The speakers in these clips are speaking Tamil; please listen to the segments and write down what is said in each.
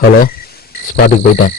ஹலோ, ஸ்பாட்டுக்கு போயிட்டேன்.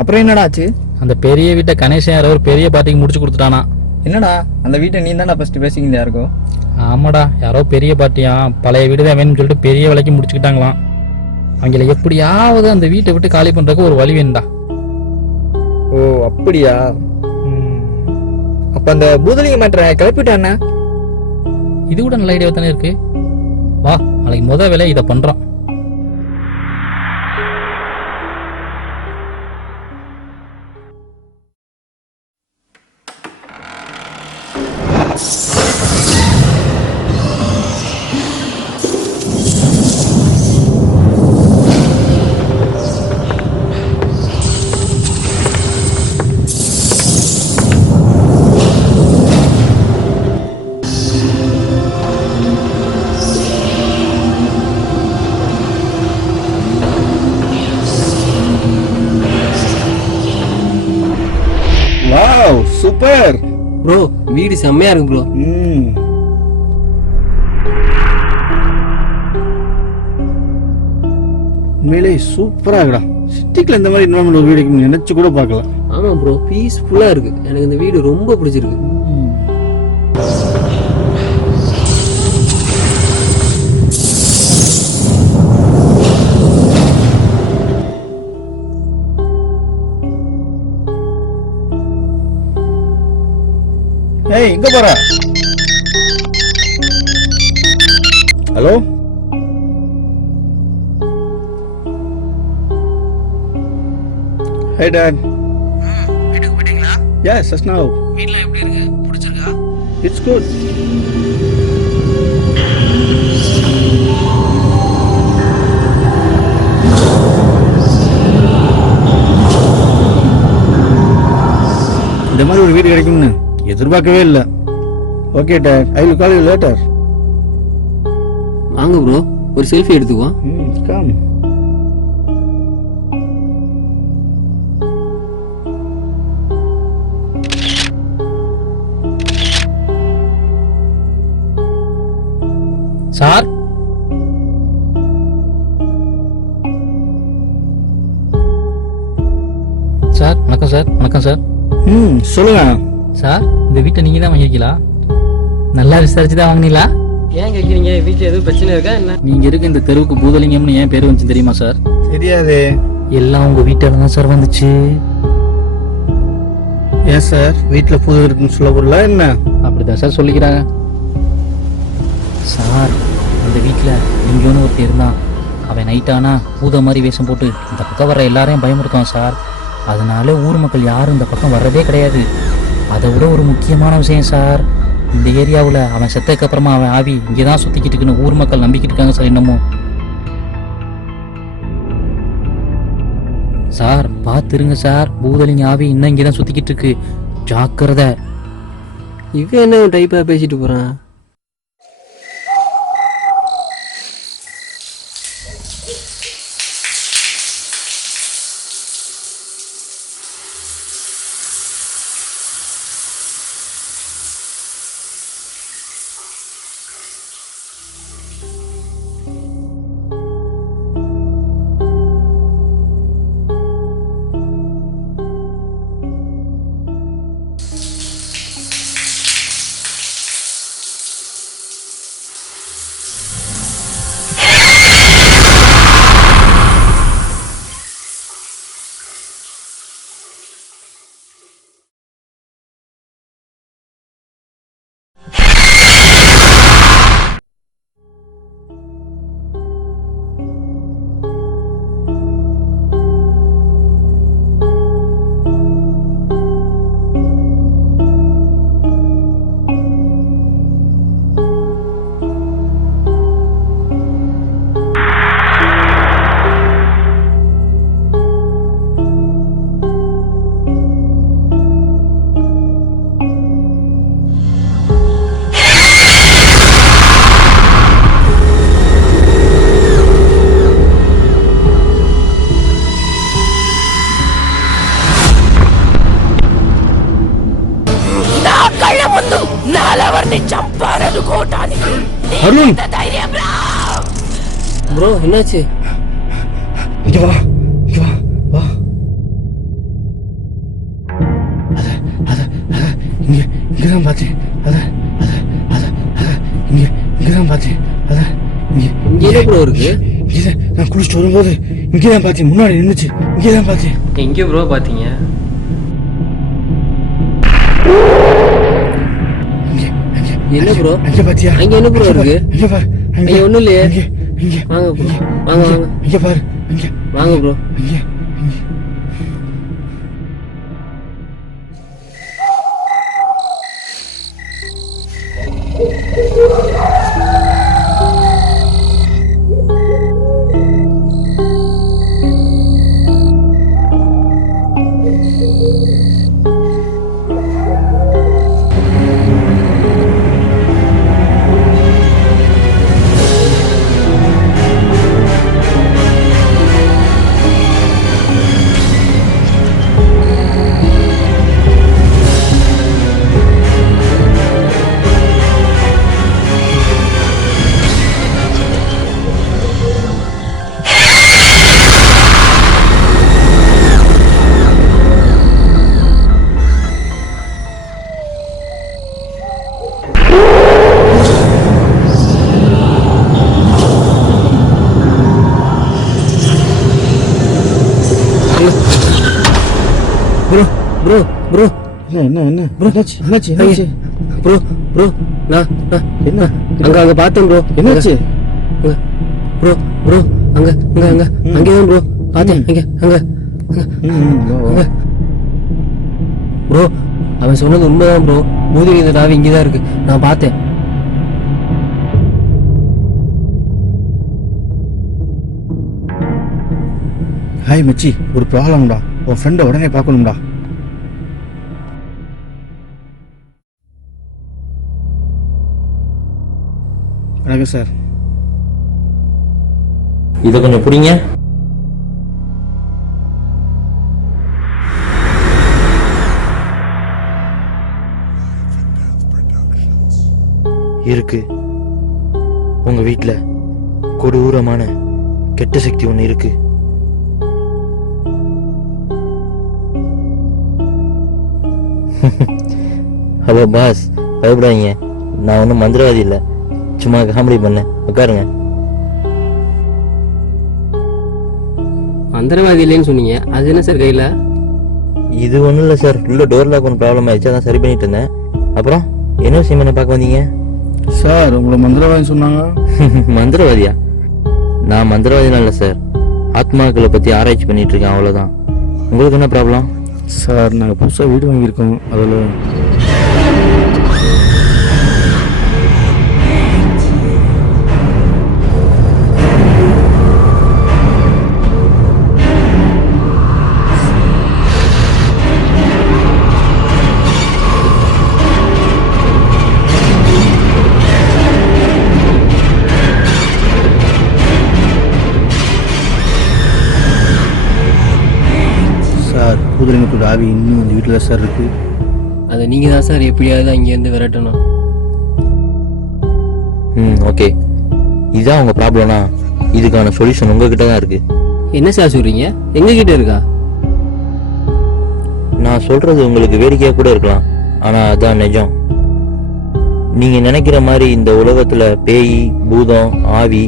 அப்புறம் என்னடா ஆச்சு? அந்த பெரிய வீட்டை கணேசன் யாரோ ஒரு பெரிய பார்ட்டிக்கு முடிச்சு கொடுத்துட்டானா. என்னடா அந்த வீட்டை நீ தானே ஃபர்ஸ்ட் பேசிக்கிட்டு யாருக்கோ? ஆமாடா, யாரோ பெரிய பார்ட்டியா பழைய வீடு தான் வேணும்னு சொல்லிட்டு பெரிய விலைக்கு முடிச்சுக்கிட்டாங்களாம். அவங்கள எப்படியாவது அந்த வீட்டை விட்டு காலி பண்றதுக்கு ஒரு வழி வேணும்டா. ஓ அப்படியா? அப்ப அந்த பூதலிங்க மாற்ற கிளப்பிட்டானே, இது கூட நல்ல ஐடியா தானே இருக்கு. வா, நாளைக்கு முதல் வேலை இதை பண்றோம். வாவ் சூப்பர் ப்ரோ, வீடு செம்மையா இருக்கு ப்ரோ. உண்மையிலே சூப்பரா இருக்குடா. சிட்டிக்குள்ள இந்த மாதிரி இன்வால்மெண்ட் ஒரு வீடு நினைச்சு கூட பார்க்கலாம். ஆமா ப்ரோ, பீஸ்ஃபுல்லா இருக்கு. எனக்கு இந்த வீடு ரொம்ப பிடிச்சிருக்கு. ஏய், எங்க போற? ஹலோ, ஹே டாட். வீட்டுக்கு போயிட்டீங்களா? S, just now. வீட்லாம் எப்படி இருக்கு? பிடிச்சிருக்கா? It's good. இந்த மாதிரி ஒரு வீடு கிடைக்கும்னு எதிர்பார்க்கவே இல்லை. Okay dot, I will call you later. வாங்க ப்ரோ, ஒரு செல்ஃபி எடுத்துக்குவோம். கம். சார் சார் வணக்கம் சார். வணக்கம் சார். சொல்லுங்க. சார் இந்த வீட்டை நீங்க தான் வாங்கிருக்கீங்களா? நல்லா விசாரிச்சு தான் வாங்கினீங்களா? ஏன் கேட்குறீங்க? வீட்டில் எதுவும் பிரச்சனை இருக்கா என்ன? நீங்க இருக்க இந்த தெருவுக்கு பூதலிங்கம்னு ஏன் பேர் வந்துச்சு தெரியுமா சார்? தெரியாது. எல்லாம் உங்க வீட்டால தான் சார் வந்துச்சு. ஏன் சார் வீட்டில் பூதம் இருக்குன்னு சொல்ல போறல என்ன? அப்படிதான் சார் சொல்லிக்கிறாங்க. சார் அந்த வீட்டில் எங்கேயோன்னு ஒருத்தர் இருந்தான். அவன் நைட்டானா பூத மாதிரி வேஷம் போட்டு இந்த பக்கம் வர்ற எல்லாரையும் பயமுறுத்துவான் சார். அதனால ஊர் மக்கள் யாரும் இந்த பக்கம் வர்றதே கிடையாது. அதை விட ஒரு முக்கியமான விஷயம் சார், இந்த ஏரியாவில் அவன் செத்ததுக்கு அப்புறமா அவன் ஆவி இங்கே தான் சுற்றிக்கிட்டு இருக்குன்னு ஊர் மக்கள் நம்பிக்கிட்டு இருக்காங்க சார் இன்னமும். சார் பார்த்துருங்க சார், பூதலிங்க ஆவி இன்னும் இங்கே தான் சுற்றிக்கிட்டு இருக்கு, ஜாக்கிரதை. இவன் என்ன டைப்பாக பேசிட்டு போகிறான்? அருண் ப்ரோ என்னாச்சு? இங்க வா, இங்க வா, வா. இங்கதான் பார்த்தேன். இங்கதான் பார்த்தேன். இங்கே என்ன ப்ரோ இருக்கு? நான் குளிச்சுட்டு வரும்போது இங்கதான் பார்த்தேன். முன்னாடி நின்னுச்சு. இங்கதான் பார்த்தேன். எங்கே ப்ரோ பார்த்தீங்க? என்ன ப்ரோ அங்க பாத்தியா? அங்க என்ன ப்ரோ இருக்கு? இங்க பாரு. அங்க ஒண்ணும் இல்லையே. இங்க வாங்க ப்ரோ, வாங்க வாங்க. இங்க பாரு. இங்க வாங்க ப்ரோ. இங்க ப்ரோ ப்ரோ ப்ரோ என்ன ப்ரோ? என்னாச்சு? ப்ரோ ப்ரோ நான் என்ன? அங்க பார்த்தேன் ப்ரோ. என்னாச்சு? ப்ரோ ப்ரோ அங்க அங்கதான் ப்ரோ பார்த்தேன். அங்க ப்ரோ அவன் சொன்னது உண்மைதான் ப்ரோ. பூதலிங்க தாவி இங்கதான் இருக்கு, நான் பார்த்தேன். ஹாய் மச்சி, ஒரு ப்ராப்ளம்டா. உன் ஃப்ரெண்டை உடனே பார்க்கணும்டா. வணக்கம் சார். இதை கொஞ்சம் புரியுங்க. இருக்கு. உங்க வீட்டுல கொடூரமான கெட்ட சக்தி ஒண்ணு இருக்கு. ஹலோ பாஸ், பயப்படாதீங்க. நான் ஒன்றும் மந்திரவாதி இல்லை, சும்மா காமெடி பண்ணேன். உட்காருங்க. மந்திரவாதி இல்லைன்னு சொன்னீங்க, அது என்ன சார் கையில்? இது ஒன்றும் இல்லை சார், உள்ள டோர் லாக் ஒன்று ப்ராப்ளம் ஆயிடுச்சு, அதான் சரி பண்ணிட்டு இருந்தேன். அப்புறம் என்ன விஷயம் என்ன பார்க்க வந்தீங்க? சார் உங்களை மந்திரவாதி சொன்னாங்க. மந்திரவாதியா? நான் மந்திரவாதிலாம் இல்லை சார், ஆத்மாக்களை பற்றி ஆராய்ச்சி பண்ணிட்டு இருக்கேன், அவ்வளோதான். உங்களுக்கு என்ன ப்ராப்ளம்? சார் நாங்கள் புதுசாக வீடு வாங்கியிருக்கோம், அதில் சார் பூதலிங்கத்தோட ஆவி இன்னும் அந்த வீட்டில் சார் இருக்கு. அதை நீங்கள் தான் சார் எப்படியாவது அங்கேருந்து விரட்டணும். ஓகே, இதுதான் உங்கள் ப்ராப்ளம்னா இதுக்கான சொல்யூஷன் உங்ககிட்ட தான் இருக்கு. என்ன சார் சொல்கிறீங்க? எங்ககிட்ட இருக்கா? நான் சொல்றது உங்களுக்கு வேடிக்கையாக கூட இருக்கலாம், ஆனால் அதான் நிஜம். நீங்கள் நினைக்கிற மாதிரி இந்த உலகத்தில் பேய், பூதம், ஆவி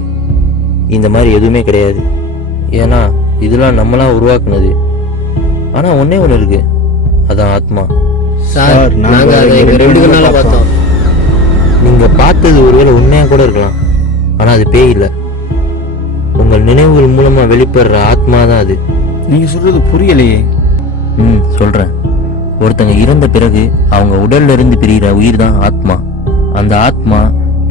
இந்த மாதிரி எதுவுமே கிடையாது. ஏன்னா இதெல்லாம் நம்மளா உருவாக்குனது. ஆனால் ஒன்றே ஒன்று இருக்கு, அதான் ஆத்மா. சார் நாங்கள் அதை எங்கள் 2 கண்ணால பார்த்தோம். நீங்கள் பார்த்தது ஒருவேளை உண்மையாக கூட இருக்கலாம், ஆனால் அது பேய் இல்லை. உங்கள் நினைவுகள் மூலமாக வெளிப்படுற ஆத்மா தான் அது. நீங்கள் சொல்கிறது புரியலையே. சொல்கிறேன். ஒருத்தங்க இறந்த பிறகு அவங்க உடல்ல இருந்து பிரிகிற உயிர் தான் ஆத்மா. அந்த ஆத்மா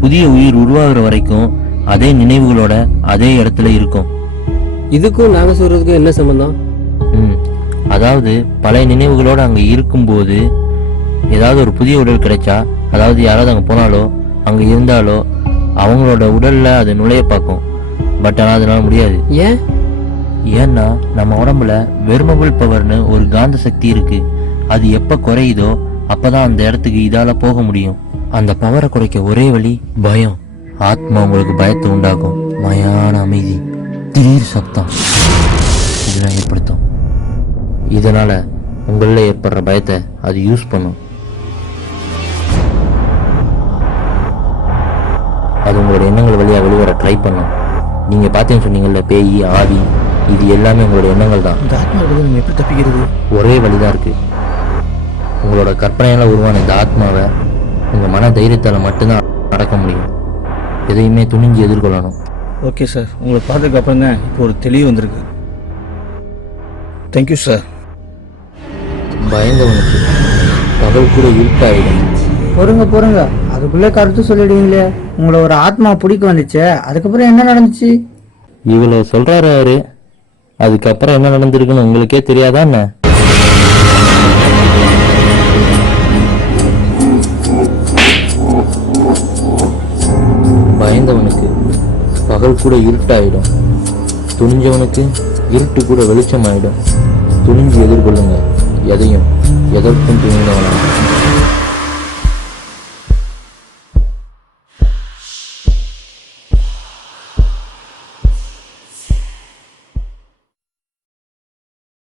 புதிய உயிர் உருவாகிற வரைக்கும் அதே நினைவுகளோட அதே இடத்துல இருக்கும். இதுக்கும் நாங்கள் சொல்கிறதுக்கும் என்ன சம்பந்தம்? அதாவது பழைய நினைவுகளோட அங்கே இருக்கும்போது ஏதாவது ஒரு புதிய உடல் கிடைச்சா, அதாவது யாராவது அங்கே போனாலோ அங்கே இருந்தாலோ அவங்களோட உடல்ல அது நுழைய பார்க்கும். பட் ஆனால் அதனால முடியாது. ஏன்னா நம்ம உடம்புல வெர்மபிள் பவர்னு ஒரு காந்த சக்தி இருக்கு. அது எப்ப குறையுதோ அப்பதான் அந்த இடத்துக்கு இதால போக முடியும். அந்த பவரை குறைக்க ஒரே வழி பயம். ஆத்மா உங்களுக்கு பயத்தை உண்டாக்கும். மயான அமைதி, திடீர் சத்தம் இதெல்லாம் ஏற்படுத்தும். இதனால உங்களில் ஏற்படுற பயத்தை அது யூஸ் பண்ணும். அது உங்களோட எண்ணங்கள் வழியாக வெளிவர ட்ரை பண்ணும். நீங்க பார்த்தீங்கன்னு சொன்னீங்கல்ல, பேய், ஆவி, இது எல்லாமே உங்களோட எண்ணங்கள் தான். இந்த ஆத்மா இருக்கிறது நம்ம எப்படி தப்பிக்கிறது? ஒரே வழிதான் இருக்கு. உங்களோட கற்பனையால உருவான இந்த ஆத்மாவை உங்க மன தைரியத்தால மட்டும்தான் அடக்க முடியும். எதையுமே துணிஞ்சு எதிர்கொள்ளணும். ஓகே சார், உங்களை பார்த்ததுக்கு அப்புறம் தான் இப்போ ஒரு தெளிவு வந்திருக்கு. Thank you sir. பயந்தவனுக்கு பகல் கூட இருட்டாயிடும். பொறுங்க அதுக்குள்ளே கருத்து சொல்லிடுவீங்களே. உங்களை ஒரு ஆத்மா பிடிக்க வந்துச்சு, அதுக்கப்புறம் என்ன நடந்துச்சு? இவ்வளவு சொல்றாரு அவரு, அதுக்கப்புறம் என்ன நடந்திருக்குன்னு உங்களுக்கே தெரியாதா என்ன? பயந்தவனுக்கு பகல் கூட இருட்டாயிடும். துணிஞ்சவனுக்கு இருட்டு கூட வெளிச்சமாயிடும். துணிஞ்சு எதிர்கொள்ளுங்க எதையும், எதற்கும் துணிந்தவனா.